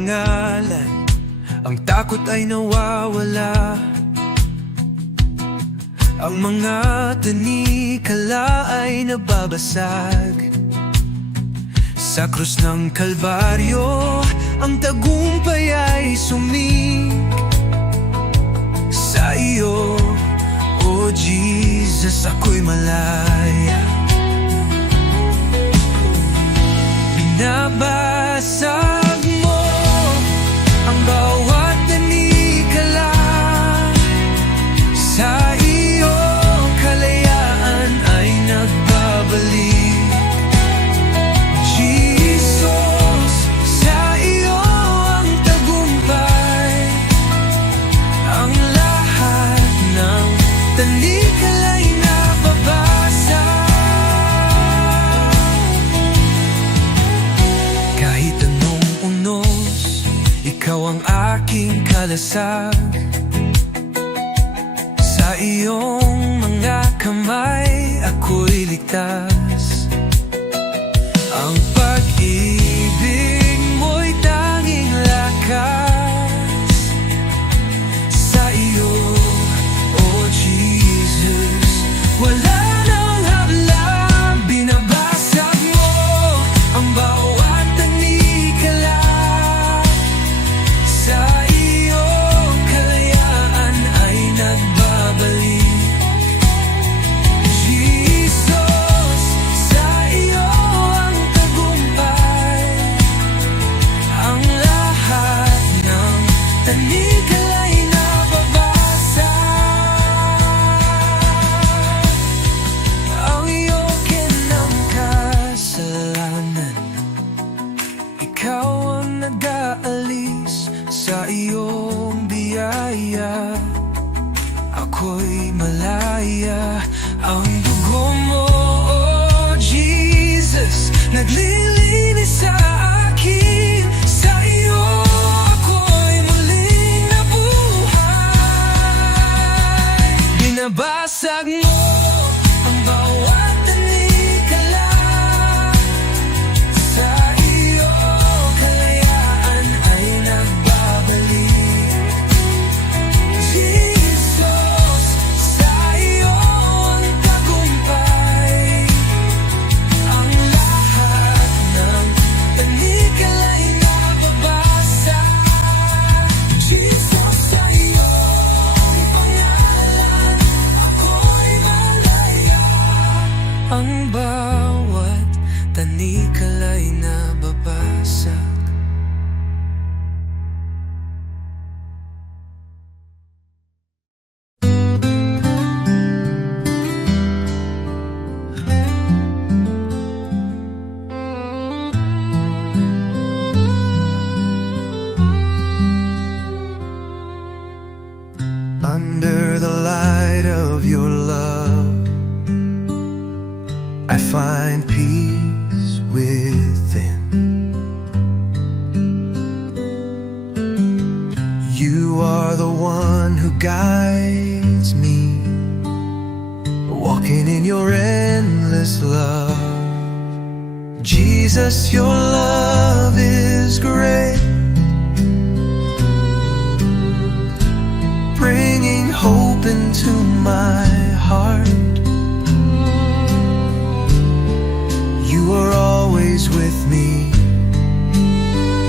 pangalan, ang takot ay nawawala. Ang mga tanikala ay nababasag. Sa krus ng Kalbaryo, ang tagumpay ay sumig. Sa iyo, O Jesus, ako'y malaya. Binabasag mo ang bawat tanikala. Sa iyo, kalayaan ay nagbabalik. Jesus, sa iyo ang tagumpay. Ang lahat ng tanikala'y nababasa. Kahit anong unos, ikaw ang aking kalasag. Sa iyong mga kamay, ako'y ligtas. Ang pag-ibig mo'y tanging lakas. Sa iyo, O Jesus, wala nang habla. Binabasag mo ang bawat tanikala. Sa iyo, kalayaan ay nagbabalik. Jesus, sa iyo ang tagumpay. Ang lahat ng tanikala'y nababasa. Ang iyong kinang kasalanan, ikaw ang nag-aalis. Sa iyong biyaya, ako'y malaya. Ang dugo mo, O Jesus, naglilinis sa akin. Sa iyo, ako'y muling nabuhay. Binabasag mo ang bawat tanikala. Sa iyo, kalayaan ay nagbabalik. Jesus, sa iyo ang tagumpay. Ang lahat ng tanikala'y nababasa. Jesus, sa iyo ang pangalan, ako'y malaya. Ang bawat tanikala'y nababasa. Under the light of your love, I find peace within. You are the one who guides me, walking in your endless love. Jesus, your love is great, bringing hope into my heart. You are always with me,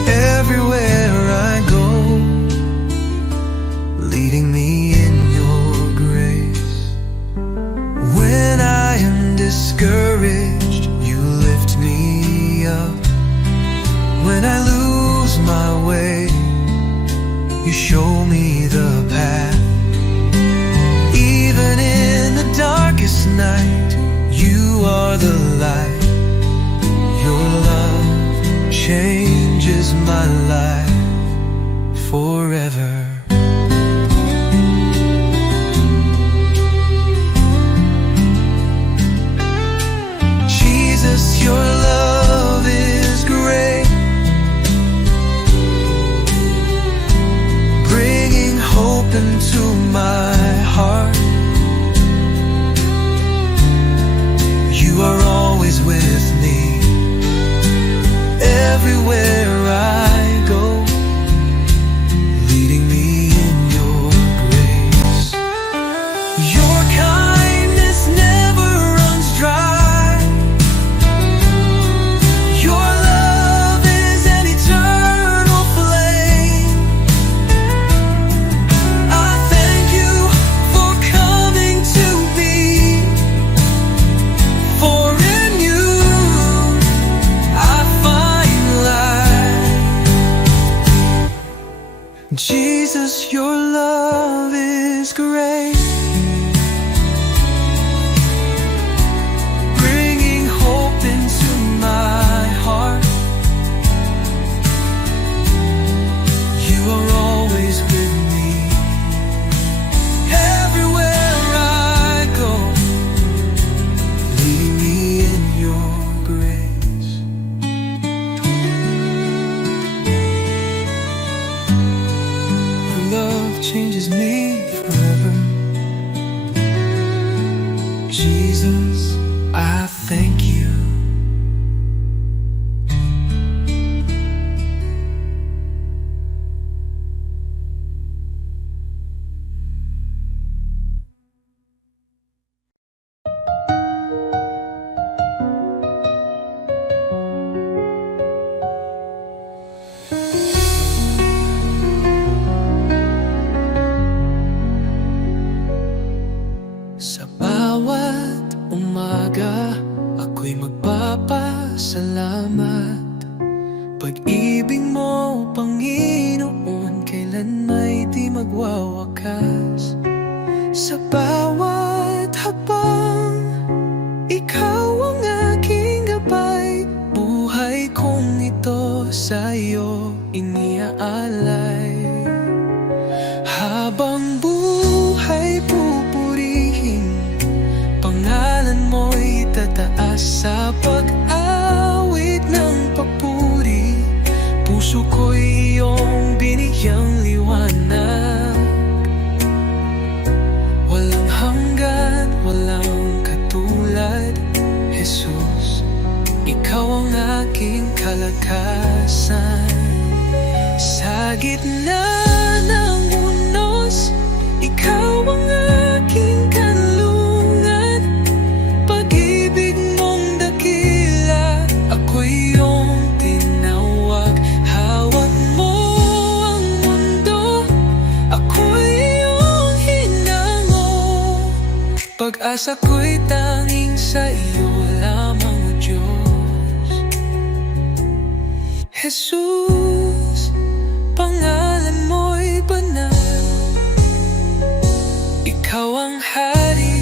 everywhere I go, leading me in your grace. When I am discouraged, you lift me up. When I lose my way, you show me the path. Even in the darkest night, you are the light. Your love changes my life forever. Jesus, your love is great, bringing hope into my heart. You are always with me, everywhere I go, Jesus, your love is great, bringing hope into my heart. You are always with me, everywhere I go, leading me in your grace. Your love changes me forever. Jesus, I thank you. Sa bawat umaga, ako'y magpapasalamat. Pag-ibig mo, Panginoon, kailan may di magwawakas. Sa bawat habang, ikaw ang aking gabay. Buhay kong ito sa'yo iniaalay. Habang buhay pupurihin, pangalan mo'y tataas. Sa pag-awit ng papuri, puso ko'y iyong binigyang liwanag. Walang hanggan, walang katulad, Jesus, ikaw ang aking kalakasan. Sa gitna ng unos, ikaw ang aking kanlungan. Pag-ibig mong dakila, ako'y iyong tinawag. Hawak mo ang mundo, ako'y iyong hinango. Pag-asa ko'y tanging sa iyo lamang, O Diyos. Jesus, pangalan mo'y banal. Ikaw ang hari,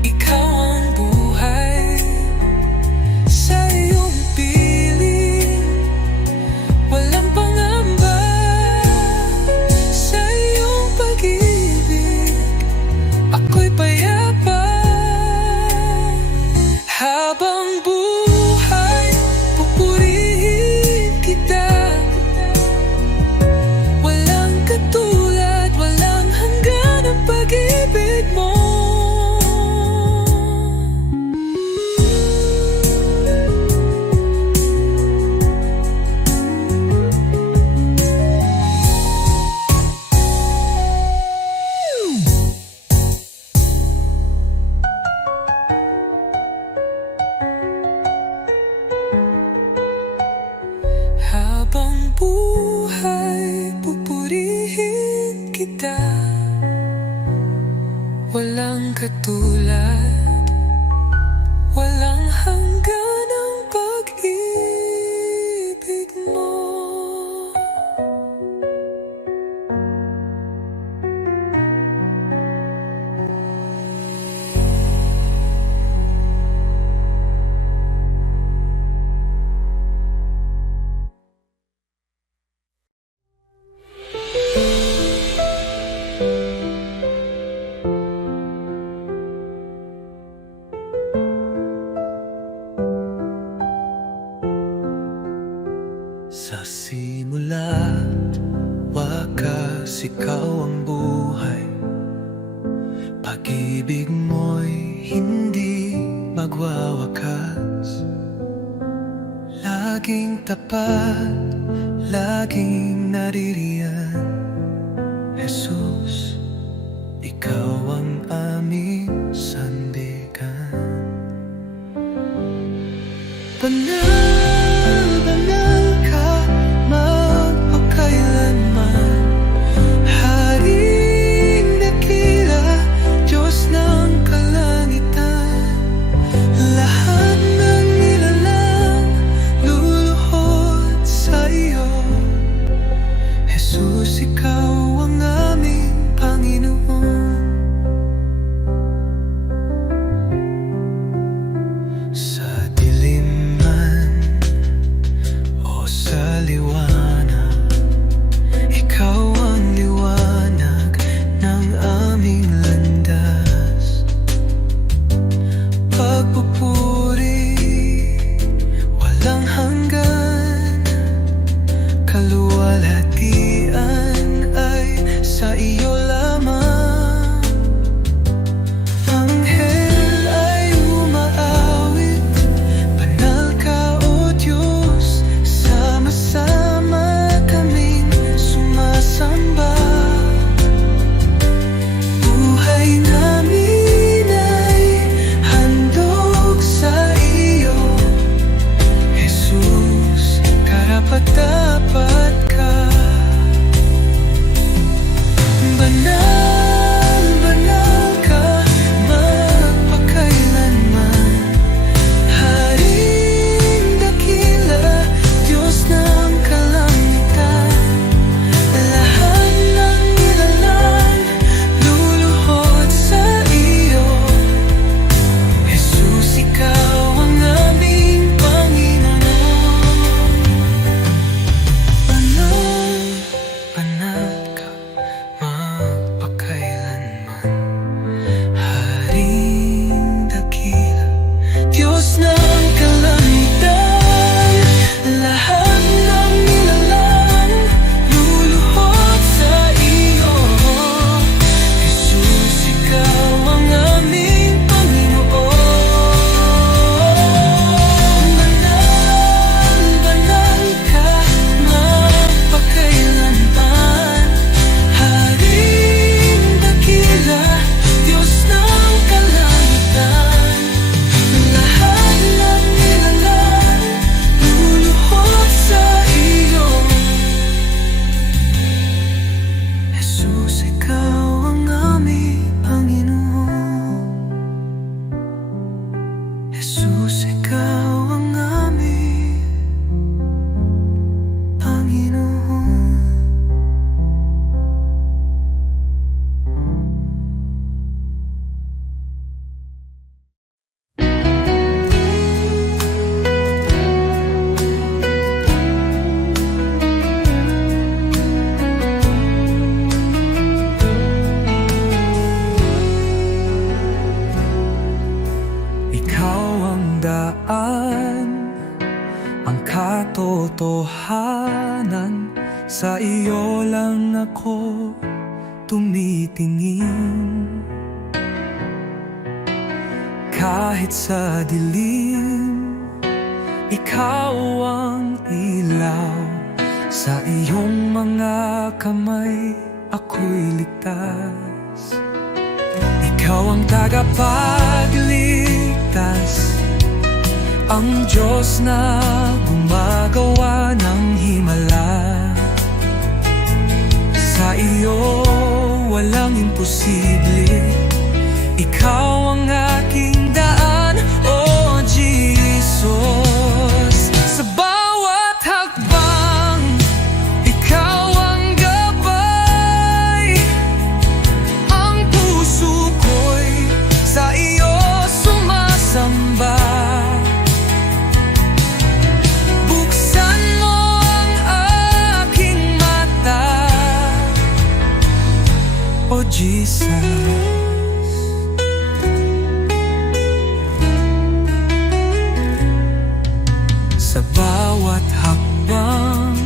ikaw ang buhay. Sa iyong piling, walang pangamba. Sa iyong pag-ibig, ako'y payapa. Habang buhay, pupurihin kita. Walang katulad, walang hanggan ang pag-ibig mo. Habang buhay, pupurihin kita. Walang katulad, walang hanggan ang pag-ibig mo. Sa simula, wakas, ikaw ang buhay. Pag-ibig mo'y hindi magwawakas. Laging tapat, laging naririyan. Jesus, ikaw ang aming sandigan. Banal, banal ka, magpakailanman. Haring dakila, Diyos ng kalangitan. Lahat ng nilalang luluhod sa iyo. Jesus, ikaw ang aming Panginoon. Sa dilim man o sa liwanag, ikaw ang liwanag ng aming landas. Pagpupuri walang hanggan, kaluwalhatian ay sa iyo lamang. Anghel ay umaawit, banal ka o Diyos, sama-sama kaming sumasamba. Buhay namin ay handog sa iyo, Jesus, karapat-dapat ka. Banal, banal ka, magpakailanman. Haring dakila, Diyos ng kalangitan. Lahat ng nilalang luluhod sa iyo, Jesus, ikaw ang aming Panginoon. Banal, banal ka, magpakailanman. Haring dakila, Diyos ng kalangitan. Lahat ng nilalang luluhod sa iyo, Jesus, ikaw ang aming Panginoon. Banal, banal ka, magpakailanman. Haring dakila, Diyos ng kalangitan. Lahat ng nilalang luluhod sa iyo, Jesus, ikaw ang aming Panginoon. Jesus, ikaw ang aming Panginoon. Ikaw ang daan, ang katotohanan. Sa iyo lang ako tumitingin. Kahit sa dilim, ikaw ang ilaw. Sa iyong mga kamay ako'y ligtas. Ikaw ang tagapagligtas, ang Diyos na gumagawa ng himala. Sa iyo walang imposible, ikaw ang aking daan, oh Jesus. Sa bawat hakbang, ikaw ang gabay. Ang puso ko'y sa iyo sumasamba. Buksan mo ang aking mata, oh Jesus. Sa bawat hakbang,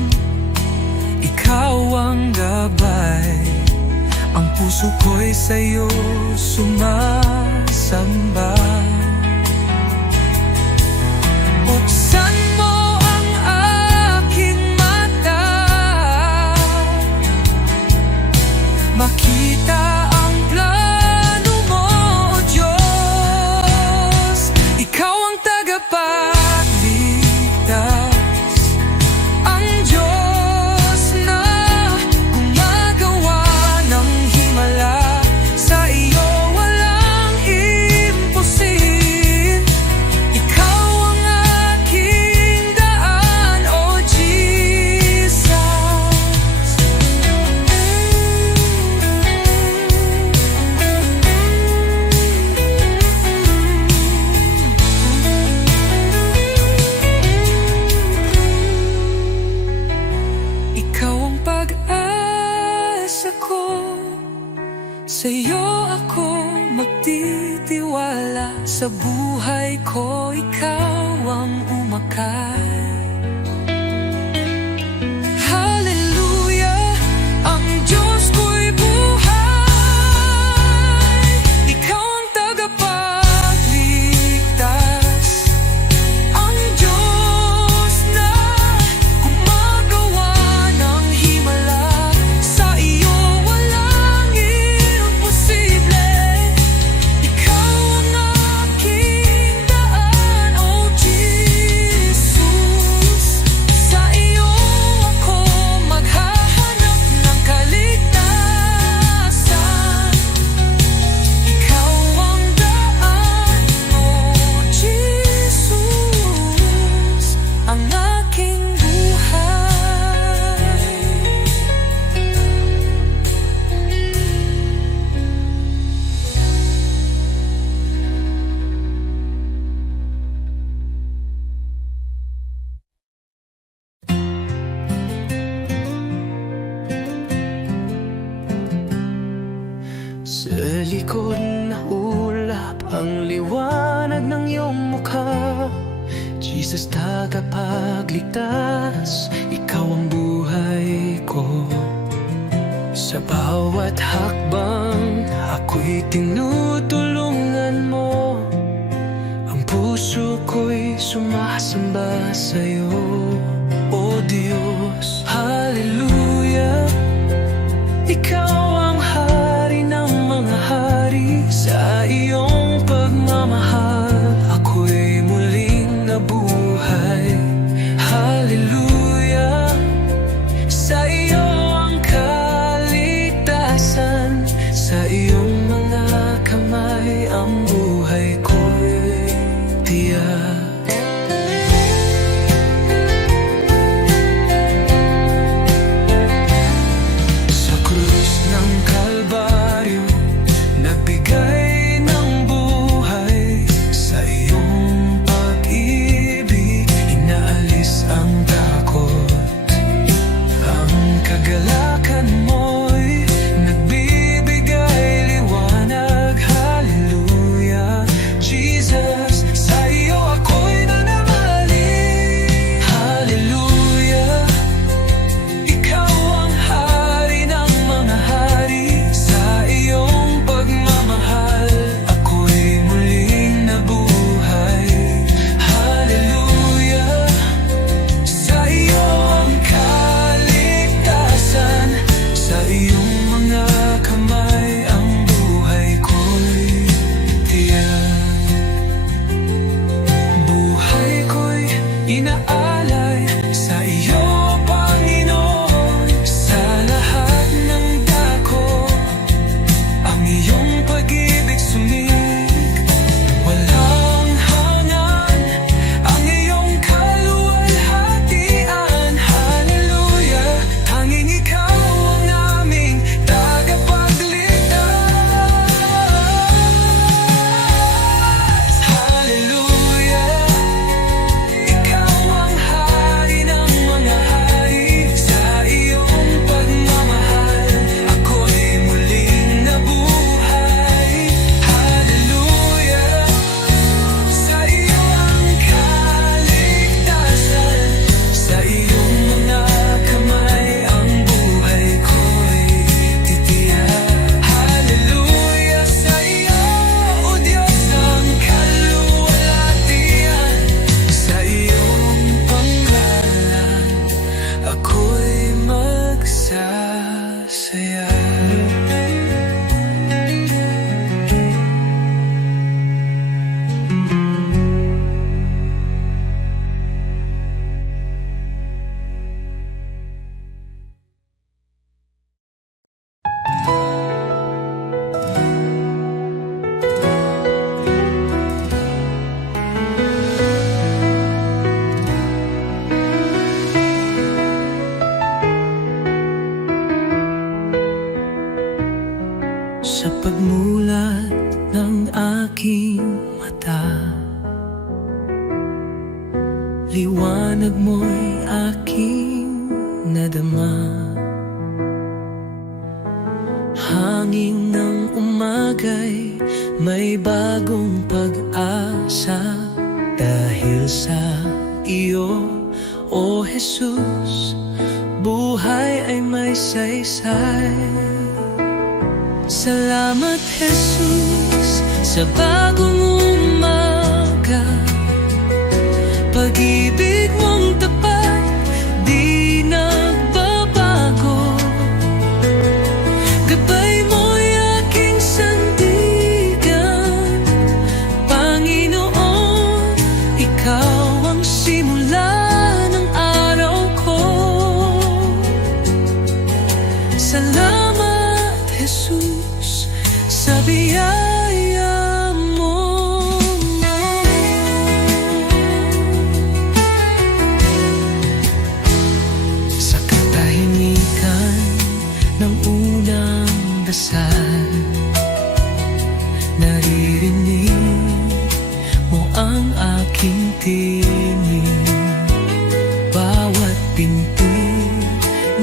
ikaw ang gabay. Ang puso ko'y sa'yo sumasamba. Buksan mo ang aking mata, makita ang plano mo, oh Diyos. Ikaw ang tagapagligtas, ang Diyos na gumagawa ng himala. Sa iyo walang imposible. Sa'yo ako magtitiwala, sa buhay ko ikaw ang umakay. Hallelujah, ang Diyos ko'y buhay. Ikaw ang tagapagligtas, ang Diyos na gumagawa ng himala. Sa iyo walang imposible. Ikaw ang aking daan, oh Jesus. Sa iyo ako maghahanap ng kaligtasan. Ikaw ang daan, oh Jesus, ang aking buhay. Sa likod na ulap ang liwanag ng iyong mukha, Jesus, tagapagligtas, ikaw ang buhay ko. Sa bawat hakbang ako'y tinutulungan mo, ang puso ko'y sumasamba sa'yo, O Diyos. Hallelujah, ikaw ang hari ng mga hari. Sa iyong pagmamahal ako'y muling nabuhay. Hallelujah, sa iyo ang kaligtasan. Sa iyong mga kamay ang buhay ko'y tiyak. Sa krus ng Kalbaryo, nagbigay ng buhay. Sa iyong pag-ibig, inaalis ang takot. Ang kagalakan mo'y nagbibigay liwanag. Hallelujah, Jesus, sa iyo ako'y nanangali. Hallelujah, ikaw ang hari ng mga hari. Sa iyong pagmamahal ako'y muling nabuhay. Hallelujah, sa iyo ang kaligtasan. Sa iyong mga kamay ang buhay ko'y tiyak. Buhay ko'y inaalay sa iyo, Panginoon. Sa lahat ng dako, ang iyong pag-ibig sumig. Walang hanggan ang iyong kaluwalhatian. Hallelujah, tanging ikaw ang aming tagapagligtas. Hallelujah, ikaw ang hari ng mga hari. Sa iyong pagmamahal ako'y muling nabuhay. Hallelujah, sa iyo ang kaligtasan. Sa iyong mga kamay ang buhay ko'y titiyak. Hallelujah, sa iyo, O Diyos, ang kaluwalhatian. Sa iyong panggalan ako'y magsasaya. Sa pagmulat ng aking mata, liwanag mo'y aking nadama. hangin ng umagay may bagong pag-asa. Dahil sa iyo, O Jesus, buhay ay may saysay. Salamat Jesus sa bagong umaga. Pag-ibig mong tapat di nagbabago. Gabay mo'y aking sandigan. Panginoon, ikaw ang simula ng araw ko. Salamat Jesus sa biyaya mo. Sa katahimikan ng unang dasal, naririnig mo ang aking tinig. Bawat pinti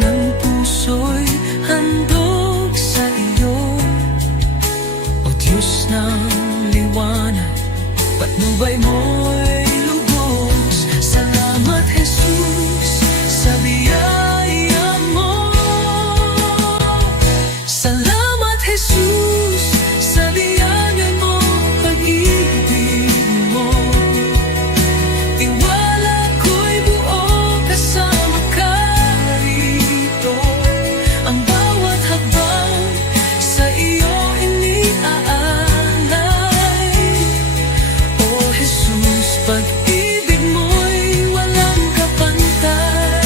ng puso'y handog sa iyo. O Diyos ng liwanag, patnubay mo'y lubos. Salamat Jesus sa biyaya mo. Salamat Jesus sa biyaya mo, pag-ibig mo. Tiwala ko'y buo kasama ka rito. Ang bawat hakbang sa iyo iniaalay. O Jesus, pag-ibig mo'y walang kapantay.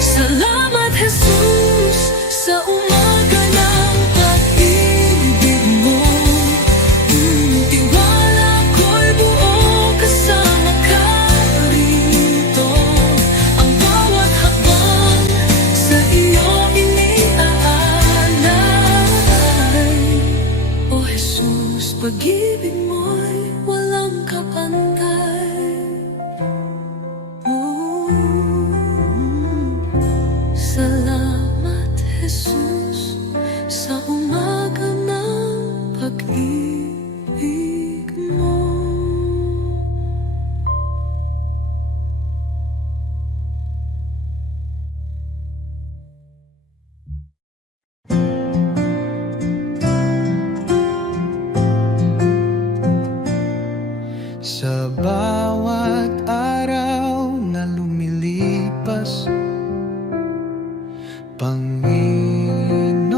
Salamat Jesus sa umaga ng pag-ibig mo. Tiwala ko'y buo kasama ka rito. Ang bawat hakbang sa iyo iniaalay. O Jesus, pag-ibig mo'y walang kapantay. Salamat Jesus sa umaga ng pag-ibig mo. Sa bawat araw na lumilipas, Panginoon,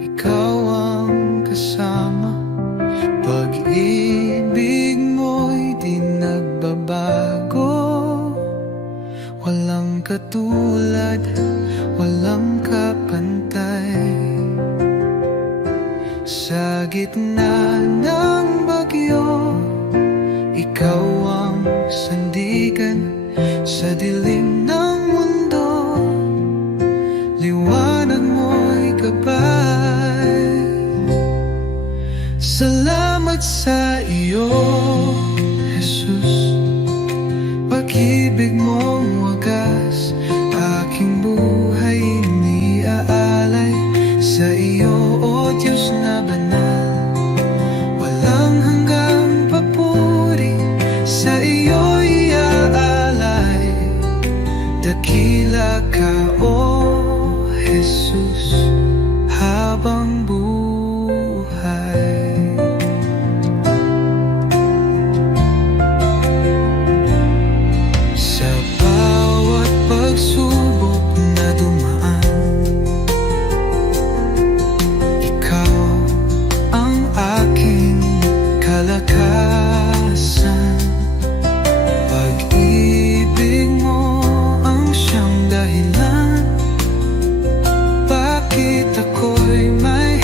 ikaw ang kasama. Pag-ibig mo'y di nagbabago. Walang katulad, walang kapantay. Sa gitna ng bagyo, ikaw ang sandigan. Sa dilim ng mundo, liwanag mo'y gabay. Salamat sa iyo, Jesus. Pag-ibig mong wagas, aking buhay iniaalay. Sa iyo, O Diyos na banal, walang hanggang papuri. Sa iyo iaalay, dakila ka, O Jesus, habang buhay. Sa bawat pagsubok na dumaan, ikaw ang aking kalakasan. Pag-ibig mo ang siyang dahilan bakit ako'y may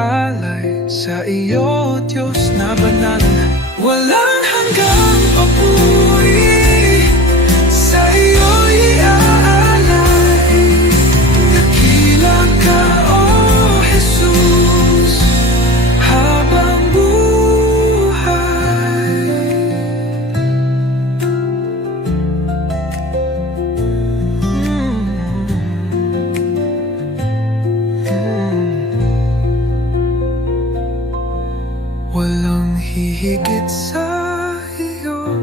alay sa iyo, Diyos na banal. Walang hanggang papuri sa iyo iaalay. Dakila ka, O Jesus, habang buhay. Walang hihigit sa iyo,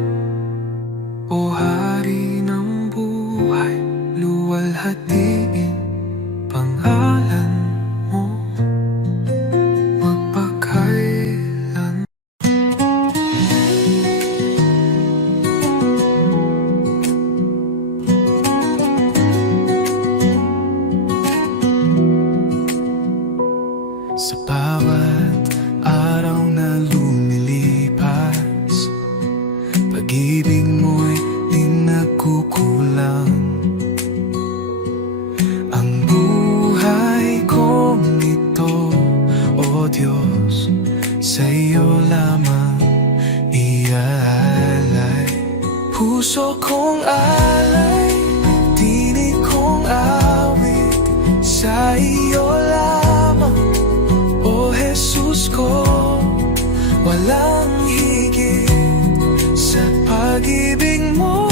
O Hari ng buhay. Luwalhatiin pangalan mo magpakailan. Sa bawat araw na lumilipas, pag-ibig mo'y di nagkukulang. Ang buhay kong ito, O Diyos, sa iyo lamang iaalay. Puso kong alay, tinig kong awit, sa iyo lamang, O Jesus ko. Walang higit sa pag-ibig mo,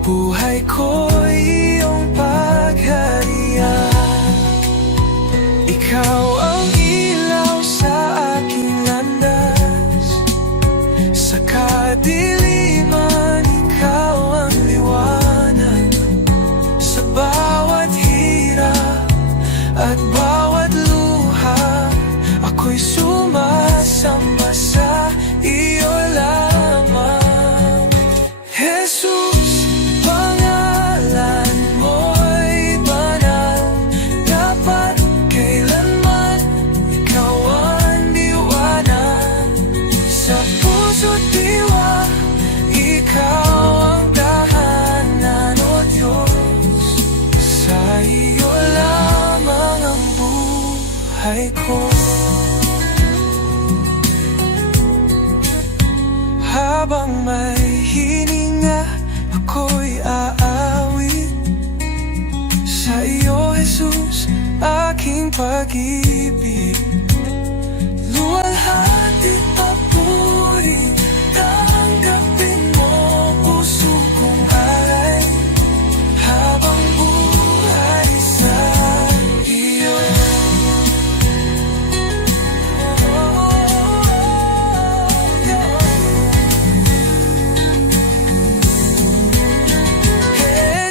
buhay ko'y iyong pagharian. Ikaw ang ilaw sa aking landas, sa kadiliman ikaw ang liwanag. Sa bawat hirap at bawat luha, ako'y sumasamba sa iyo lamang. Jesus, pangalan mo'y banal, dapat kailanman ikaw ang liwanag. Sa puso't diwa, ikaw ang tahanan, O Diyos, sa iyo lamang ang buhay ko. Habang may hininga, ako'y aawit sa iyo, Jesus, aking pag-ibig. Luwalhati papuri, tanggapin mo puso kong alay, habang buhay sa iyo.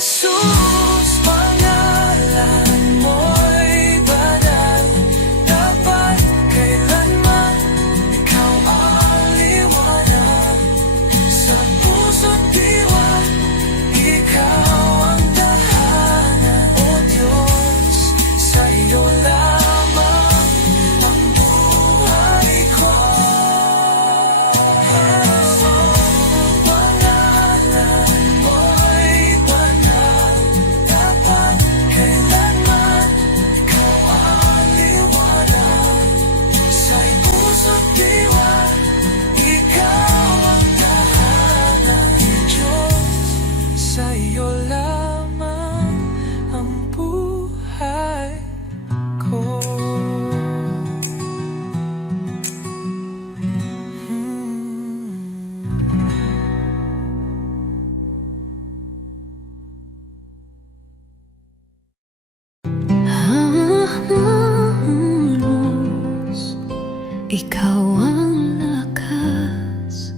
Jesus, pangalan mo'y banal, dapat kailanman ikaw ang liwanag. Sa puso't diwa, ikaw ang tahanan, O Diyos, sa iyo lamang ang buhay ko. Pangalan mo'y banal, dapat kailanman ikaw ang liwanag. Sa puso't diwa, ikaw ang tahanan, Diyos, sa iyo lamang ang buhay ko. Halos, ikaw ang lakas,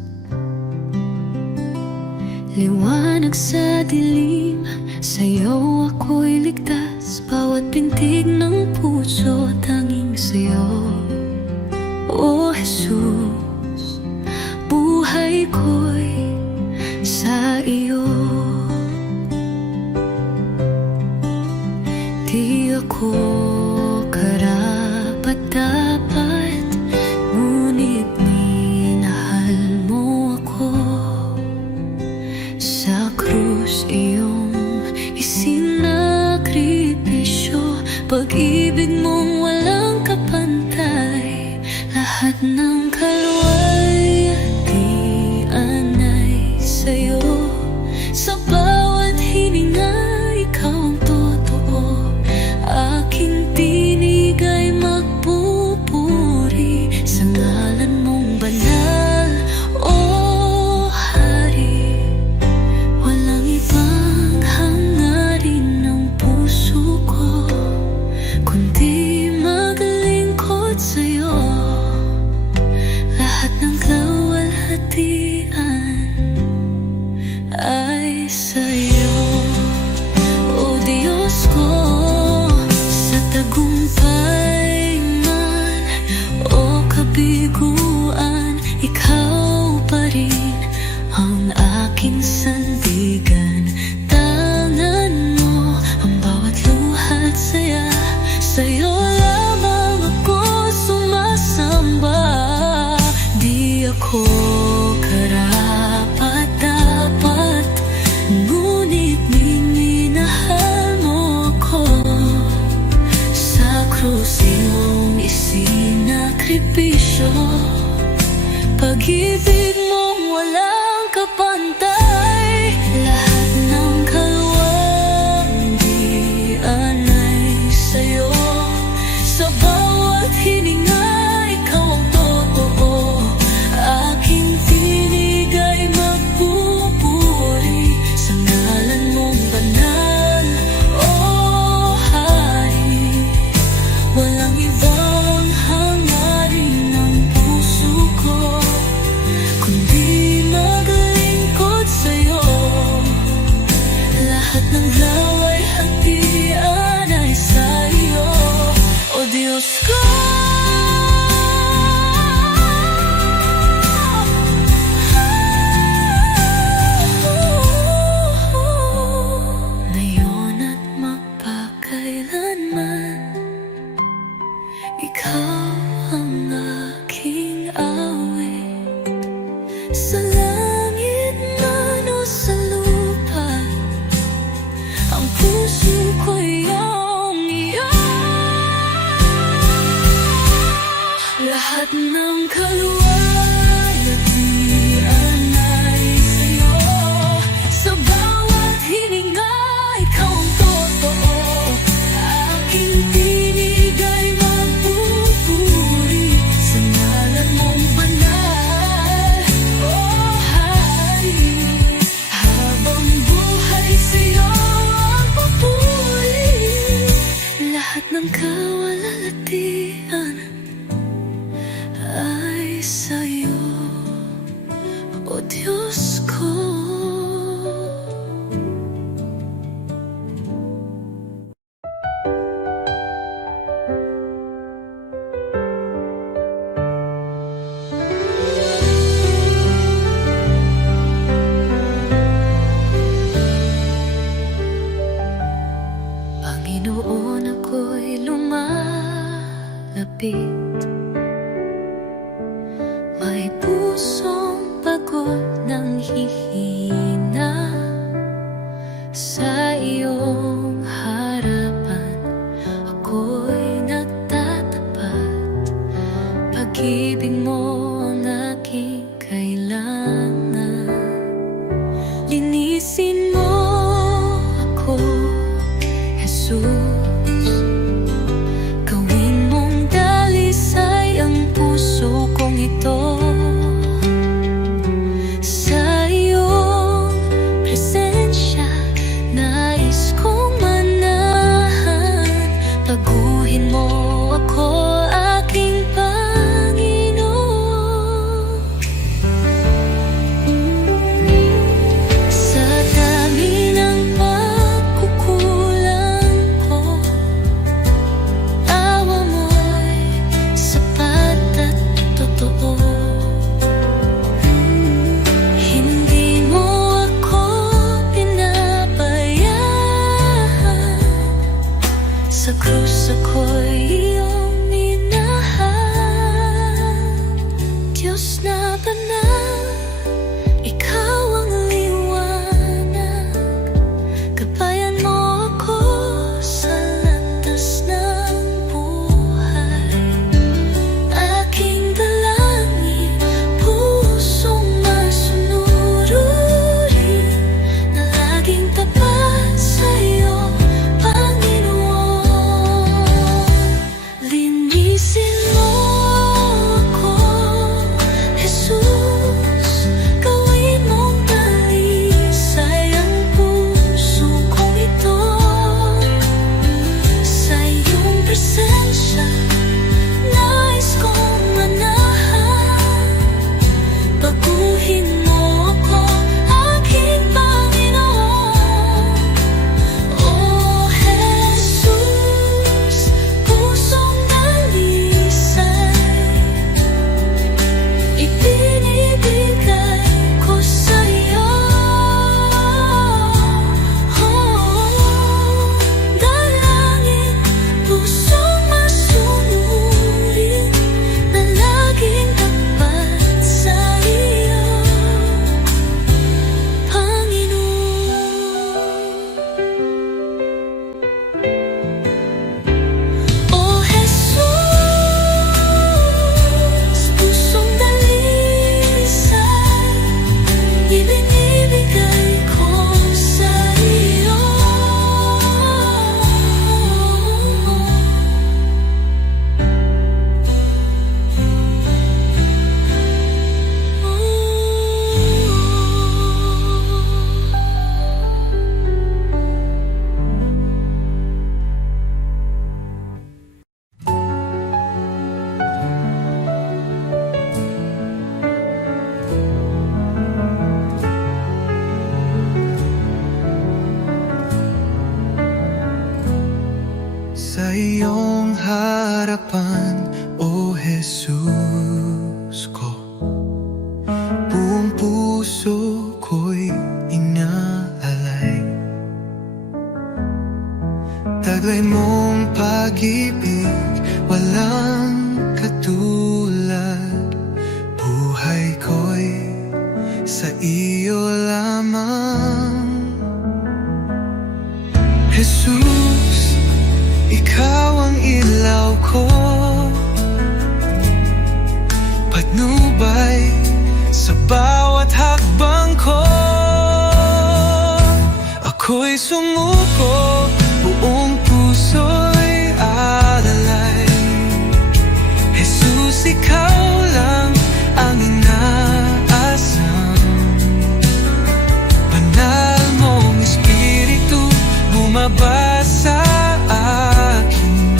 liwanag sa dilim, sa'yo ako'y ligtas. Bawat pintig ng puso, tanging sa'yo, O Jesus, buhay ko'y sa iyo. Di ako karapat-dapat, ngunit minahal mo ako. Sa krus iyong isinakripisyo, pag-ibig mong walang kapalit. ko karapat-dapat, ngunit minahal mo ako. Sa krus iyong isinakripisyo, pag-ibig mong walang kapantay. Lahat ng kalwang di anay sa'yo, sa bawat hininga ikaw ang totoo. Aking tinig ay magpupuri sa ngalan mong banal, oh Hari. Walang ibang hangarin ng puso ko kundi maglingkod sa'yo. Lahat ng laway hatian ay sa'yo, o Diyos ko. Ngayon at magpakailanman, ikaw ang aking awit. Sa langit man o sa lupa, ang puso ko iyong iyo. Lahat ng kaluway at diyan ay sa'yo, sa bawat hininga ikaw ang totoo. Aking tinig ay magpupuri sa ngalan mong banal, oh Hari. Habang buhay sa'yo ang papuri, lahat ng kawalalhatian ay sa'yo, o Diyos ko. Panginoon, ako'y lumalapit, may pusong pagod ng hihina. Sa iyong harapan ako'y nagtatapat, pag-ibig mo ang aking kailangan. Linisin mo ako, Jesus. Gawin mong dalisay ang puso kong ito. Sa iyong presensya nais kong manahan. Baguhin mo ako, aking Panginoon. Sa dami ng pagkukulang ko, awa mo'y sapat at totoo. Hindi mo ako pinabayaan, sa krus ako'y iyong minahal. Diyos na banal, ikaw ang liwanag. Gabayan mo ako sa landas ng buhay. Aking dalangin, pusong masunuri, na laging tapat sa'yo, Panginoon. Linisin mo ako, Jesus. Gawin mong dalisay ang puso kong ito. Sa iyong presensya nais kong manahan. Baguhin mo ako, aking Panginoon. Oh Jesus, pusong dalisay iyong harapan, O Jesus ko. Buong puso ko'y inaalay. Taglay mong pag-ibig, walang katulad. Buhay ko'y sa iyo lamang. Jesus, ikaw ang ilaw ko, patnubay sa bawat hakbang ko. Ako'y sumuko, buong puso'y alalay. Jesus, ikaw lang ang inaasam. Banal mong Espiritu bumaba sa akin.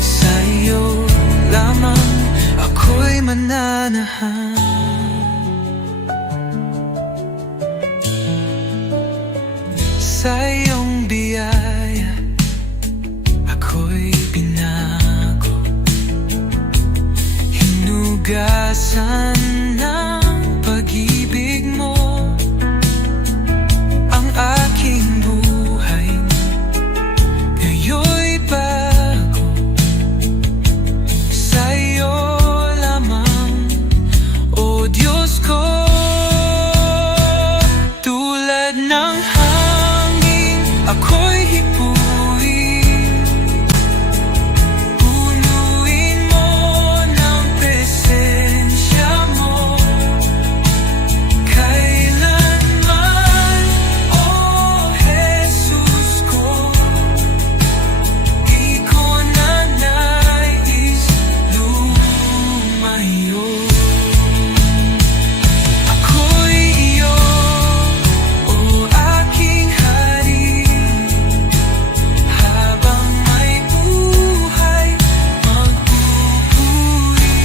Sa iyo lamang ako'y mananahan. Sa iyong biyaya ako'y binago, hinugasan ng pag-ibig mo ang aking buhay. Ngayon'y bago, sa iyo lamang, O Diyos ko. Tulad ng hangin ako'y hipuin, punuin mo ng presensya mo. Kailanman, O Jesus ko, di ko na nais lumayo. Ako'y iyo, O aking hari, habang may buhay magpupuri.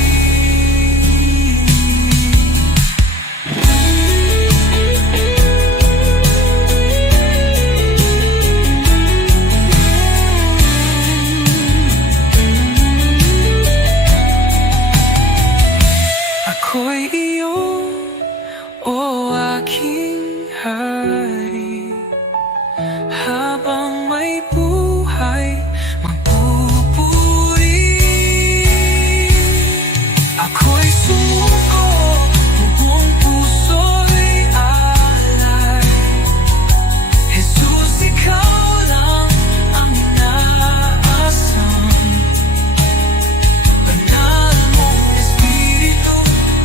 Ako'y iyo, O aking hari, habang may buhay magpupuri. Ako'y sumuko, buong puso'y alay. Jesus, ikaw lang ang inaasam. Banal mong Espiritu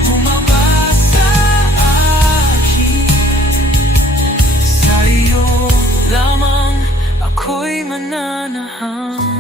bumaba sa akin. Sa iyo lamang ako'y mananahan.